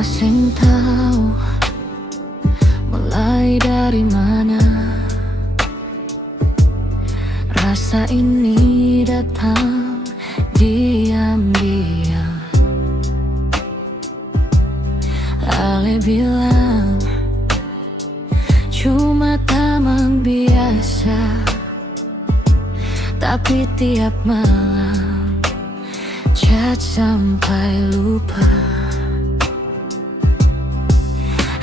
Rasa sing tahu mulai dari mana. Rasa ini datang diam-diam. Ale bilang cuma tamang biasa, tapi tiap malam chat sampai lupa.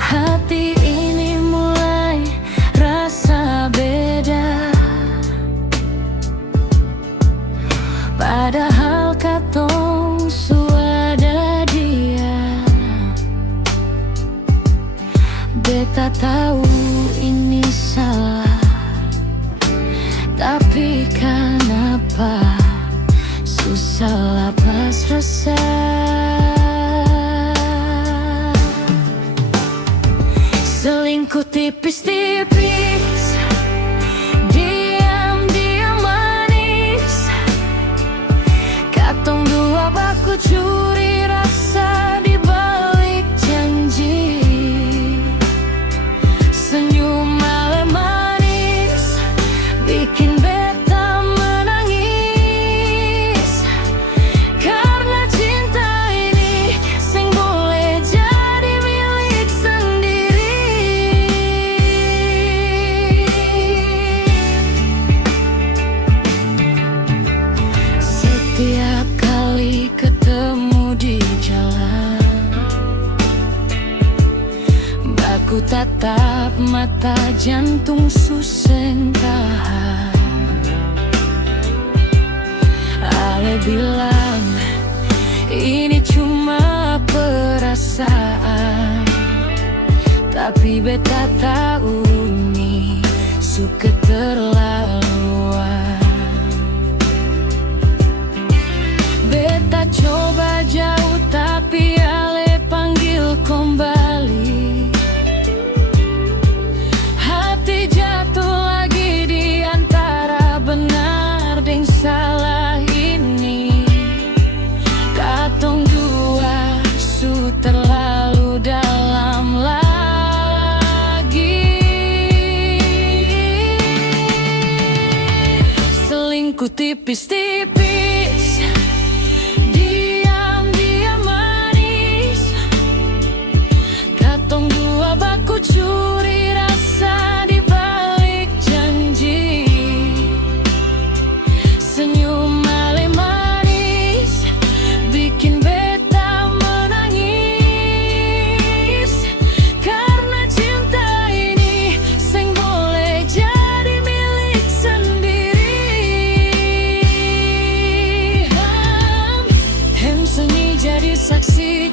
Hati ini mulai rasa beda, padahal katong suada dia. Beta tahu ini salah, tapi kenapa susah lepas rasa. Selingkuh tipis-tipis, diam-diam manis. Katong dua baku curi rasa di balik janji. Senyum malam manis bikin beta menangis. Karena cinta ini sing boleh jadi milik sendiri. Setiap kali ketemu di jalan, baku tatap mata, jantung suseng tahan. Ale bilang ini cuma perasaan, tapi beta tahu nih suka terlaluan. Beta coba jauh tapi ale panggil kembali. Hati jatuh lagi di antara benar dan salah ini. Katong dua su terlalu dalam lagi. Selingkuh tipis-tipis, diam-diam manis. Katong dua baku curi rasa di balik janji. Senyum malam manis bikin beta menangis. Karena cinta ini sing boleh jadi milik sendiri. Hem sunyi jadi saksi.